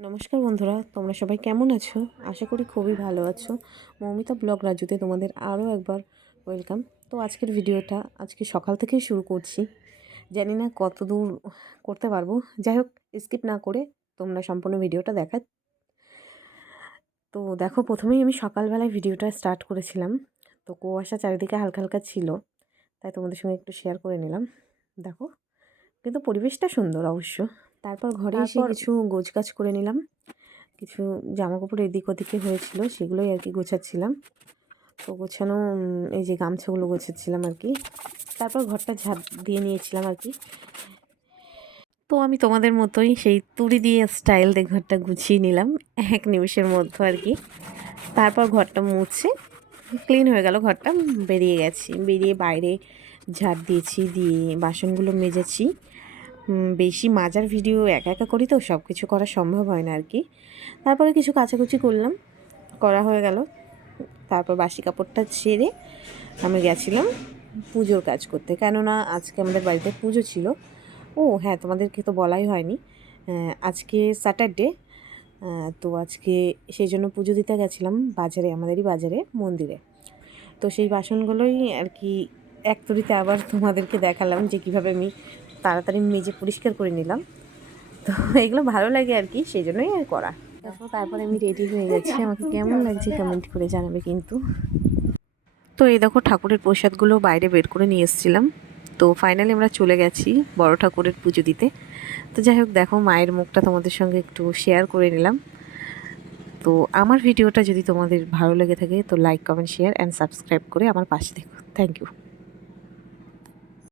নমস্কার বন্ধুরা, তোমরা সবাই কেমন আছো? আশা করি খুবই ভালো আছো। মৌমিতা ব্লগ রাজুতে তোমাদের আরও একবার ওয়েলকাম। তো আজকের ভিডিওটা আজকে সকাল থেকেই শুরু করছি। জানি না কত দূর করতে পারবো, যাই হোক স্কিপ না করে তোমরা সম্পূর্ণ ভিডিওটা দেখা। তো দেখো, প্রথমেই আমি সকালবেলায় ভিডিওটা স্টার্ট করেছিলাম। তো কুয়াশা চারিদিকে হালকা হালকা ছিল, তাই তোমাদের সঙ্গে একটু শেয়ার করে নিলাম। দেখো, কিন্তু পরিবেশটা সুন্দর অবশ্য। তারপর ঘরে এসে কিছু গোছগাছ করে নিলাম। কিছু জামাকাপড় এদিক ওদিকে হয়েছিল, সেগুলোই আর কি গোছাচ্ছিলাম। তো গোছানো এই যে গামছাগুলো গোছাচ্ছিলাম আর কি। তারপর ঘরটা ঝাঁপ দিয়ে নিয়েছিলাম আর কি। তো আমি তোমাদের মতোই সেই তুড়ি দিয়ে স্টাইল দিয়ে ঘরটা গুছিয়ে নিলাম এক নিমিষের মধ্যে আর কি। তারপর ঘরটা মুছে ক্লিন হয়ে গেল, ঘরটা বেরিয়ে গেছি। বেরিয়ে বাইরে ঝাড় দিয়েছি, দিয়ে বাসনগুলো মেজেছি। বেশি মাজার ভিডিও একা একা করি তো সব কিছু করা সম্ভব হয় না আর কি। তারপরে কিছু কাচাকুচি করলাম, করা হয়ে গেল। তারপর বাসি কাপড়টা ছেড়ে আমি গেছিলাম পুজোর কাজ করতে, কেননা আজকে আমাদের বাড়িতে পুজো ছিল। ও হ্যাঁ, তোমাদেরকে তো বলাই হয়নি, আজকে স্যাটারডে। তো আজকে সেই জন্য পুজো দিতে গেছিলাম বাজারে, আমাদেরই বাজারে, মন্দিরে। তো সেই বাসনগুলোই আর কি এক তরিতে আবার তোমাদেরকে দেখালাম যে কীভাবে আমি তাড়াতাড়ি মেজে পরিষ্কার করে নিলাম। তো এগুলো ভালো লাগে আর কি, সেই জন্যই আর করা। তারপরে আমি রেডি হয়ে গেছি, আমাকে কেমন লাগছে কমেন্ট করে জানাবে কিন্তু। তো এই দেখো, ঠাকুরের প্রসাদগুলো বাইরে বের করে নিয়ে এসেছিলাম। তো ফাইনালি আমরা চলে গেছি বড় ঠাকুরের পুজো দিতে। তো যাই হোক, দেখো মায়ের মুখটা তোমাদের সঙ্গে একটু শেয়ার করে নিলাম। তো আমার ভিডিওটা যদি তোমাদের ভালো লেগে থাকে তো like, comment, share and subscribe করে আমার পাশে দেখো। Thank you.